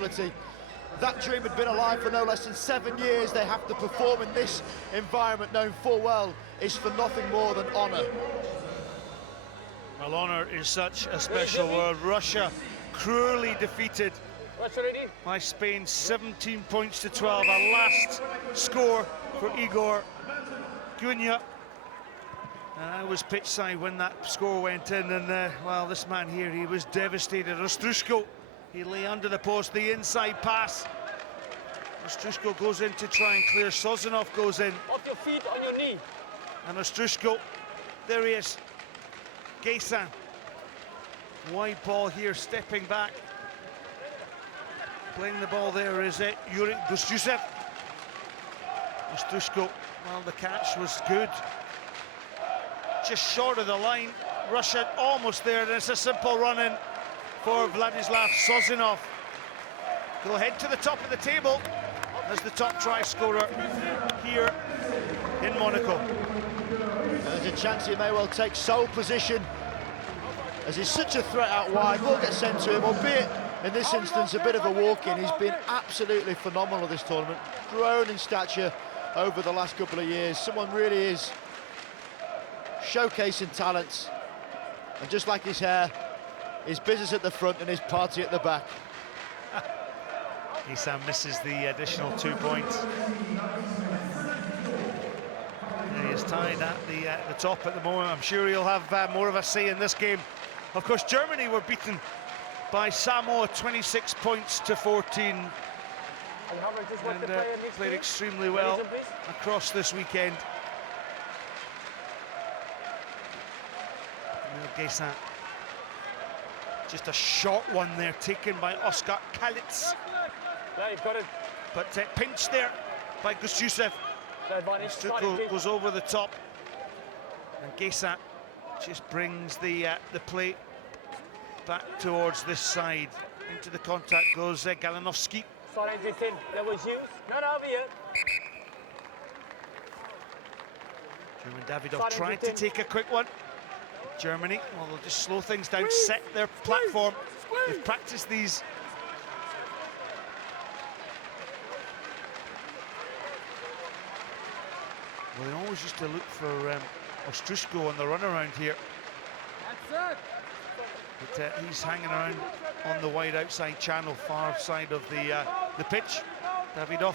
responsibility. That dream had been alive for no less than 7 years. They have to perform in this environment, knowing full well is for nothing more than honour. Well, honour is such a special word. Russia cruelly defeated by Spain, 17 points to 12. A last score for Igor Gunya. And I was pitch side when that score went in, and well, this man here, he was devastated. Ostrushko, he lay under the post, the inside pass. Ostrushko goes in to try and clear. Sozanov goes in. Off your feet, on your knee. And Ostrushko, there he is. Gaysan, wide ball here, stepping back. Playing the ball there is it, Yurik Gustyusev. Ostrushko, well, the catch was good. Just short of the line. Russia almost there, and it's a simple run-in for Vladislav Sozanov. He'll head to the top of the table as the top try scorer here in Monaco. There's a chance he may well take sole position, as he's such a threat out wide. Ball gets sent to him, albeit in this instance a bit of a walk-in. He's been absolutely phenomenal this tournament, grown in stature over the last couple of years. Someone really is showcasing talents, and just like his hair, his business at the front and his party at the back. Gaysan misses the additional 2 points. And he is tied at the top at the moment. I'm sure he'll have more of a say in this game. Of course, Germany were beaten by Samoa 26 points to 14. And played extremely well across this weekend. Gaysan. Just a short one there, taken by Oskar Kalitz. Yeah, he's got it. But pinched there by Gustyusev. Struko goes over the top. And Gaysan just brings the play back towards this side. Into the contact goes Galinovsky. Sorry, Justin, that was you. No, over here. German Davidov tried to take a quick one. Germany, well, they'll just slow things down, set their platform. They've practiced these. Well, they always used to look for Ostrushko on the run around here. But he's hanging around on the wide outside channel, far side of the pitch. Davidov,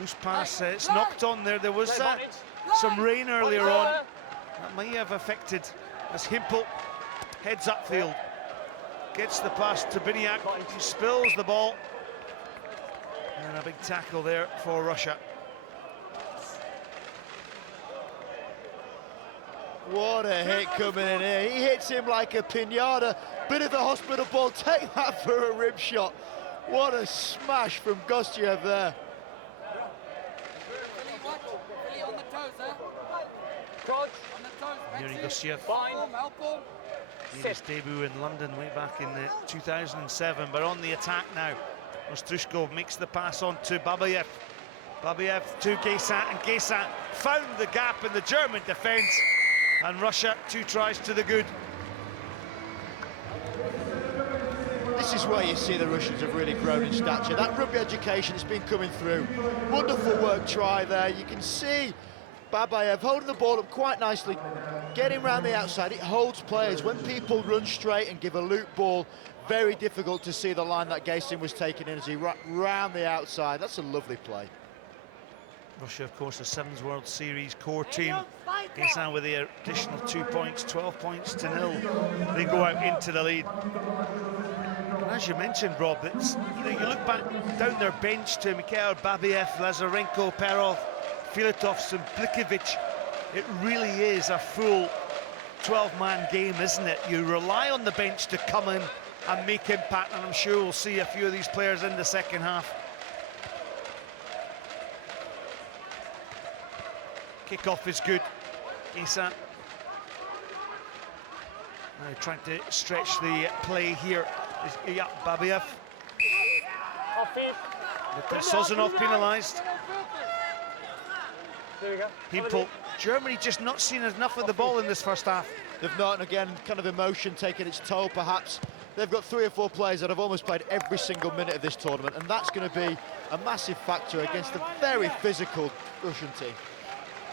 loose pass, it's knocked on there. There was some rain earlier on. That may have affected as Himpel heads upfield. Gets the pass to Biniak, he spills the ball. And a big tackle there for Russia. What a hit coming in here. He hits him like a pinata. Bit of the hospital ball, take that for a rib shot. What a smash from Gostiev there. On the toes, huh? Yuri Gostiev made his debut in London way back in 2007, but on the attack now. Ostrushko makes the pass on to Babayev. Babayev to Gaysan, and Gaysan found the gap in the German defence, and Russia 2 tries to the good. This is where you see the Russians have really grown in stature. That rugby education has been coming through. Wonderful work try there. You can see Babayev holding the ball up quite nicely, getting round the outside. It holds players. When people run straight and give a loop ball, very difficult to see the line that Gaysan was taking in as he round the outside. That's a lovely play. Russia, of course, a Sevens World Series core team. Gaysan with the additional 2 points, 12 points to 0. They go out into the lead. And as you mentioned, Rob, it's, you look back down their bench to Mikhail Babayev, Lazarenko, Perov, Filatov, Simplikovic. It really is a full 12-man game, isn't it? You rely on the bench to come in and make impact, and I'm sure we'll see a few of these players in the second half. Kick-off is good. Gaysan now trying to stretch the play here. Yeah, Babayev. But Sozanov penalised. There you go. Himpel. Germany just not seen enough of the ball in this first half. They've not, and again, kind of emotion taking its toll perhaps they've got 3 or 4 players that have almost played every single minute of this tournament, and that's going to be a massive factor against a very physical Russian team.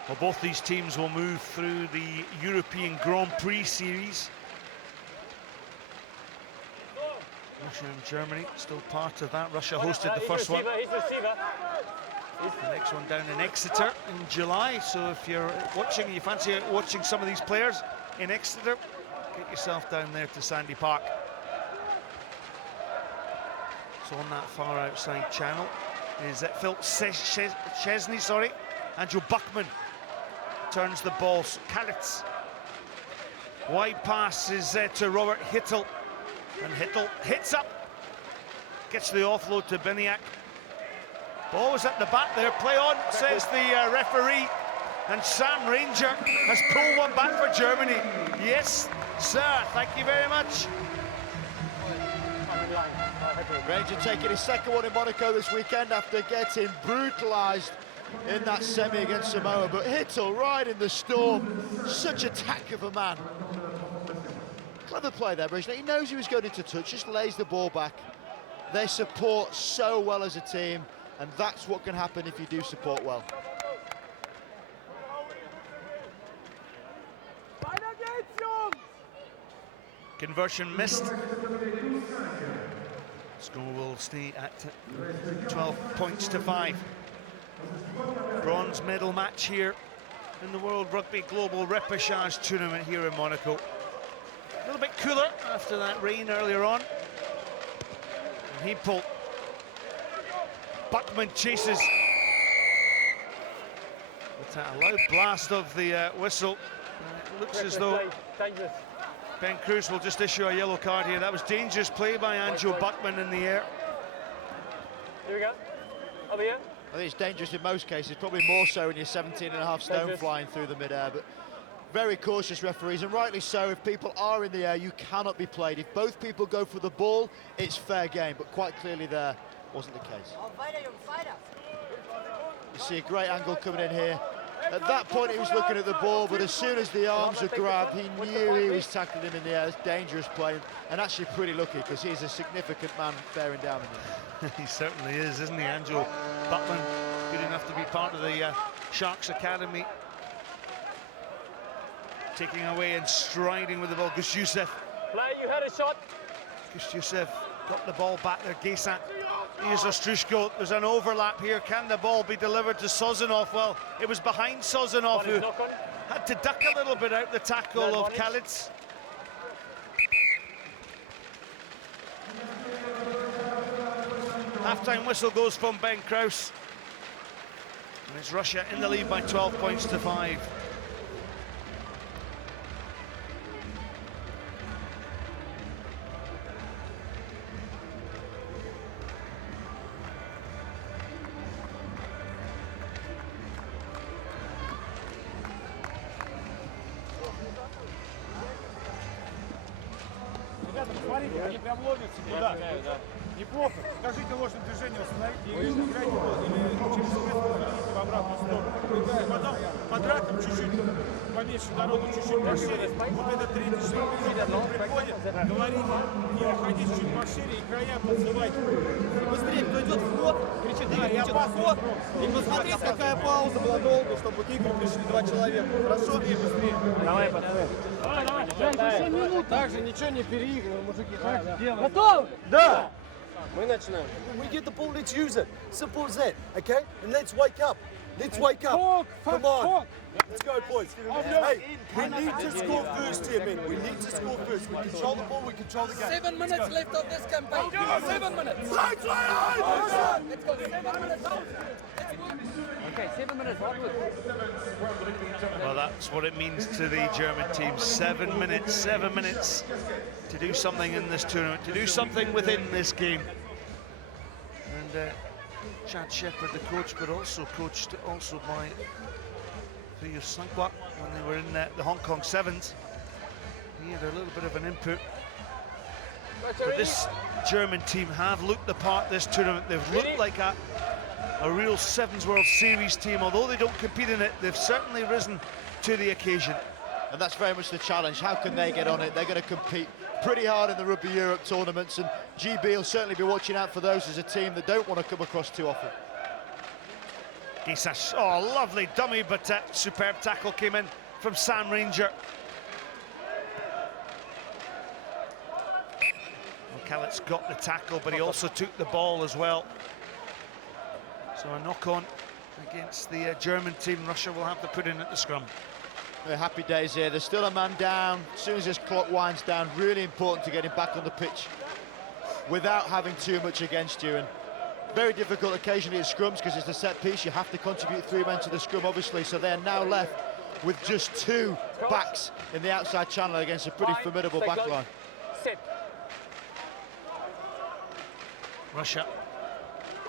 Well, both these teams will move through the European Grand Prix series. Russia and Germany still part of that. Russia hosted the first one. The next one down in Exeter in July. So if you're watching, you fancy watching some of these players in Exeter, get yourself down there to Sandy Park. So on that far outside channel is Phil Chesney, sorry. Andrew Buckman turns the ball. Kalitz. Wide pass is to Robert Hittel. And Hittel hits up. Gets the offload to Beniak. Ball was at the back there. Play on, says the referee. And Sam Ranger has pulled one back for Germany. Yes, sir. Thank you very much. Ranger taking his second one in Monaco this weekend after getting brutalised in that semi against Samoa. But Hittel right in the storm. Such a tack of a man. Clever play there, Bridget. He knows he was going into touch, just lays the ball back. They support so well as a team, and that's what can happen if you do support well. Conversion missed. Score will stay at 12 points to 5. Bronze medal match here in the World Rugby Global Repechage tournament here in Monaco. A little bit cooler after that rain earlier on. And he pulled. Buckman chases. With a loud blast of the whistle. It looks as though Ben Cruz will just issue a yellow card here. That was dangerous play by Angelo Buckman in the air. Here we go. Over here. I think it's dangerous in most cases, probably more so when you're 17.5 stone flying through the mid-air, but very cautious referees, and rightly so. If people are in the air, you cannot be played. If both people go for the ball, it's fair game, but quite clearly there wasn't the case. You see a great angle coming in here. At that point, he was looking at the ball, but as soon as the arms were grabbed, he knew he was tackling him in the air. It's dangerous play, and actually pretty lucky, because he's a significant man bearing down on him. He certainly is, isn't he, Angelo Buckman? Good enough to be part of the Sharks Academy. Taking away and striding with the ball, Gus Youssef. Play, you had a shot. Gus Youssef got the ball back there, Gaysant. Here's Ostrushko, there's an overlap here. Can the ball be delivered to Sozanov? Well, it was behind Sozanov, who had to duck a little bit out the tackle of Kalitz. Half-time whistle goes from Ben Kraus. And it's Russia in the lead by 12 points to 5. Смотрите, они прям ловятся туда. Неплохо. Скажите ложное движение, установите и играйте или через в обратную сторону. Потом квадратом чуть-чуть, поменьше народу, чуть-чуть пошире. Вот это третий шаг. Приходит, говорите, не уходите чуть пошире и края подсылайте. Быстрее, кто идет в ход, кричит, кричит в ход. И посмотрите, какая пауза была долго, чтобы к игру пришли 2 человека. Хорошо? Быстрее. Давай, пацаны. Давай, 7 минут. Также ничего не переигрываем, мужики. Так же делаем. Готов? Да! Мы начинаем. We get the ball, let's use it. Simple as that, okay? And let's wake up. Let's wake up. Come on. Let's go, boys. Hey, we need to score first here, man. We need to score first. We control the ball, we control the game. 7 minutes left of this campaign. 7 minutes. Let's go. 7 minutes. Okay, 7 minutes. Well, that's what it means to the German team. 7 minutes to do something in this tournament, to do something within this game. And Chad Shepherd, the coach, but also coached by Theo Sankwa when they were in the Hong Kong Sevens. He had a little bit of an input. But this German team have looked the part this tournament. They've looked like a real Sevens World Series team. Although they don't compete in it, they've certainly risen to the occasion. And that's very much the challenge. How can they get on it? They're going to compete pretty hard in the Rugby Europe tournaments, and GB will certainly be watching out for those as a team that don't want to come across too often. Gisas, oh, lovely dummy, but superb tackle came in from Sam Ranger. Callett's got the tackle, but he also took the ball as well. So a knock-on against the German team. Russia will have to put in at the scrum. They're happy days here. There's still a man down. As soon as this clock winds down, really important to get him back on the pitch without having too much against you. And very difficult occasionally at scrums because it's a set piece. You have to contribute 3 men to the scrum, obviously. So they're now left with just 2 backs in the outside channel against a pretty formidable back line. Sit. Russia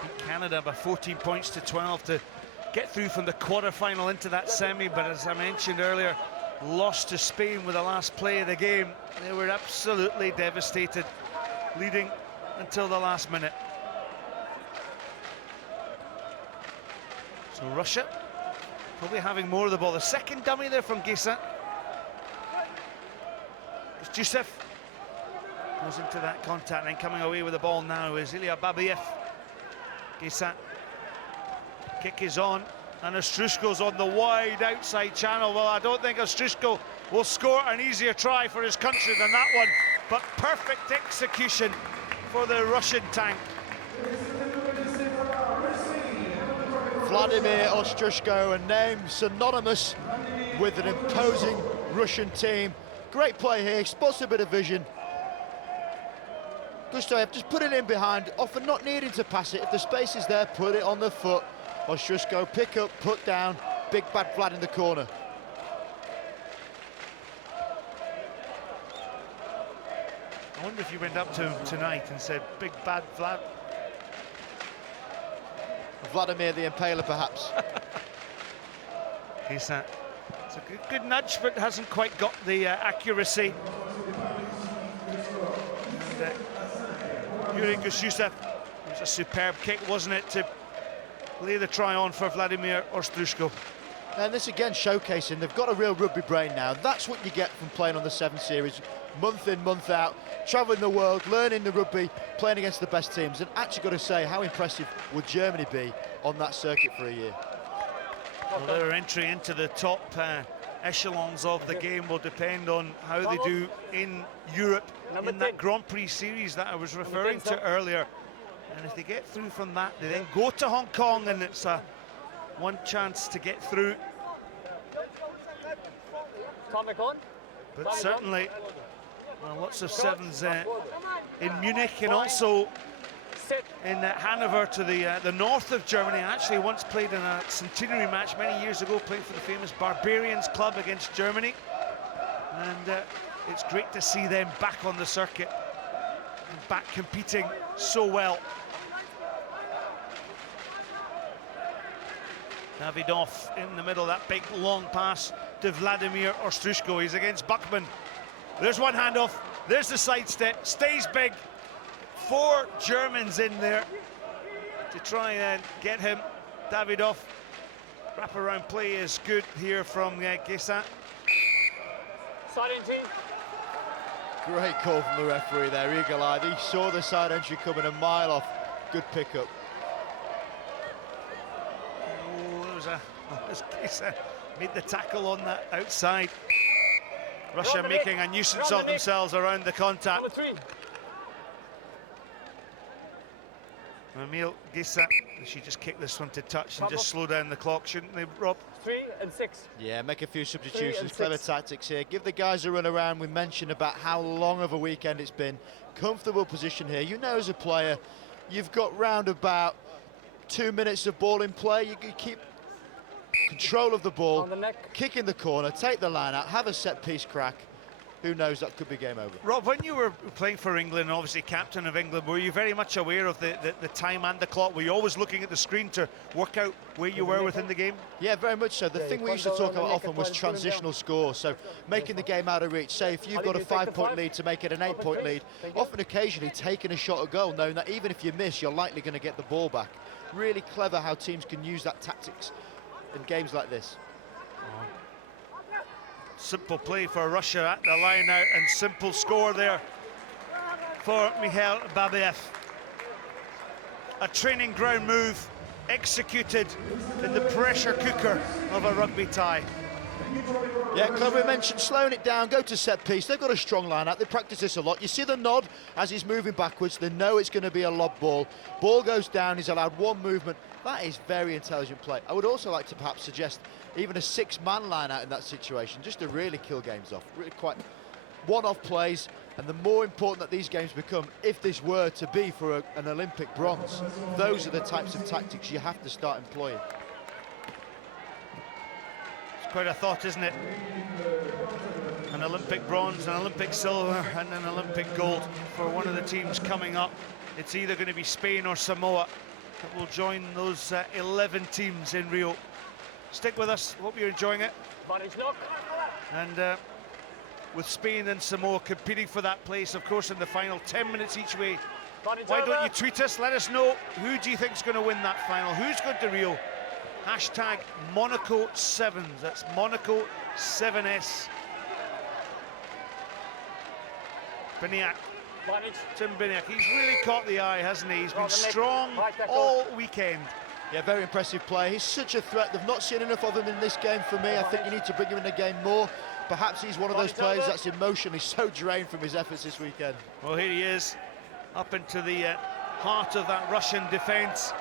beat Canada by 14 points to 12 to get through from the quarter-final into that semi, but as I mentioned earlier, lost to Spain with the last play of the game. They were absolutely devastated, leading until the last minute. So Russia probably having more of the ball. The second dummy there from Gisa. It's Joseph. Goes into that contact, and then coming away with the ball now is Ilya Babayev. Gisa. Kick is on, and Ostrushko's on the wide outside channel. Well, I don't think Ostrushko will score an easier try for his country than that one, but perfect execution for the Russian tank. Vladimir Ostrushko, a name synonymous with an imposing Russian team. Great play here, spots a bit of vision. Gustav, just put it in behind, often not needing to pass it. If the space is there, put it on the foot. Ostrushko, pick up, put down, big bad Vlad in the corner. I wonder if you went up to him tonight and said, big bad Vlad. Vladimir the Impaler, perhaps. It's a good nudge, but hasn't quite got the accuracy. And Yuri Gusyushev, it was a superb kick, wasn't it, to lay the try on for Vladimir Ostrushko. And this again showcasing they've got a real rugby brain now. That's what you get from playing on the 7 Series, month in, month out, travelling the world, learning the rugby, playing against the best teams. And actually got to say, how impressive would Germany be on that circuit for a year? Well, their entry into the top echelons of the game will depend on how they do in Europe in that Grand Prix series that I was referring to earlier. And if they get through from that, they then go to Hong Kong, and it's one chance to get through. But certainly, well, lots of 7s in Munich, and also in Hanover to the north of Germany. I actually once played in a centenary match many years ago, playing for the famous Barbarians Club against Germany. And it's great to see them back on the circuit and back competing so well. Davidov in the middle, that big long pass to Vladimir Ostrushko. He's against Buckman. There's one handoff, there's the sidestep, stays big. 4 Germans in there to try and get him. Davidov, wraparound play is good here from Gesa. Side entry. Great call from the referee there, eagle-eyed. He saw the side entry coming a mile off. Good pickup. Gesa made the tackle on that outside. Russia making a nuisance of themselves around the contact. Number 3. Emil Gesa, she just kicked this one to touch and just slow down the clock, shouldn't they, Rob? 3 and 6. Yeah, make a few substitutions, clever tactics here. Give the guys a run around. We mentioned about how long of a weekend it's been. Comfortable position here. You know, as a player, you've got round about 2 minutes of ball in play. You can keep control of the ball, On the neck. kick in the corner, take the line out, have a set piece crack. Who knows, that could be game over. Rob, when you were playing for England, obviously captain of England, were you very much aware of the time and the clock? Were you always looking at the screen to work out where you were within the game? Yeah, very much so. The thing we used to talk about often was transitional scores, so making the game out of reach. Say if you've got a 5-point lead to make it an 8-point lead, often occasionally taking a shot at goal, knowing that even if you miss, you're likely going to get the ball back. Really clever how teams can use that tactics in games like this. Simple play for Russia at the line out, and simple score there for Mikhail Babayev. A training ground move executed in the pressure cooker of a rugby tie. Yeah, Clive, we mentioned slowing it down, go to set piece. They've got a strong line out. They practice this a lot. You see the nod as he's moving backwards. They know it's going to be a lob ball. Ball goes down. He's allowed one movement. That is very intelligent play. I would also like to perhaps suggest even a 6-man line out in that situation, just to really kill games off. Really quite one-off plays. And the more important that these games become, if this were to be for an Olympic bronze, those are the types of tactics you have to start employing. It's quite a thought, isn't it? An Olympic bronze, an Olympic silver, and an Olympic gold for one of the teams coming up. It's either going to be Spain or Samoa that will join those 11 teams in Rio. Stick with us. Hope you're enjoying it. And with Spain and Samoa competing for that place, of course, in the final, 10 minutes each way. Why don't you tweet us? Let us know, who do you think is going to win that final? Who's going to Rio? Hashtag Monaco 7s. That's Monaco 7S. Biniak. Tim Biniak. He's really caught the eye, hasn't he? He's been strong all weekend. Yeah, very impressive play. He's such a threat. They've not seen enough of him in this game for me. I think you need to bring him in the game more. Perhaps he's one of those players that's emotionally so drained from his efforts this weekend. Well, here he is, up into the heart of that Russian defence.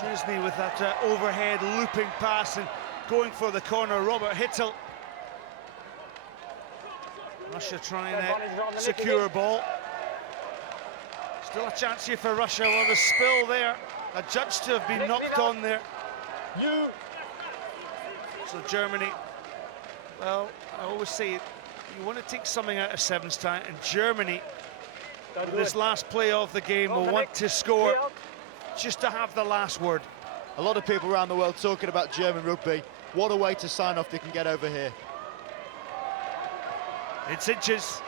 Chesney with that overhead looping pass and going for the corner. Robert Hittel. Russia trying to secure a ball. Still a chance here for Russia. Well, the spill there, adjudged to have been knocked on there. So Germany, well, I always say you want to take something out of sevens time, and Germany, this last play of the game, will want to score just to have the last word. A lot of people around the world talking about German rugby. What a way to sign off they can get over here. It's inches.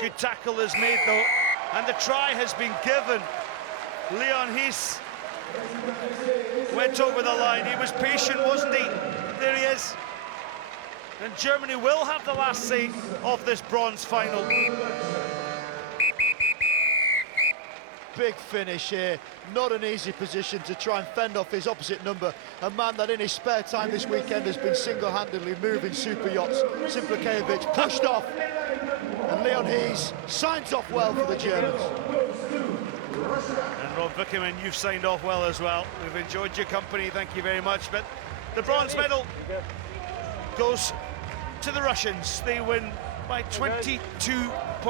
Good tackle is made though, and the try has been given. Leon Hies went over the line. He was patient, wasn't he? There he is. And Germany will have the last say of this bronze final. Big finish here. Not an easy position to try and fend off his opposite number. A man that in his spare time this weekend has been single-handedly moving super yachts. Simplikajevic pushed off. And Leon Hies signs off well for the Germans. And Rob Vickerman, you've signed off well as well. We've enjoyed your company, thank you very much. But the bronze medal goes to the Russians. They win by 22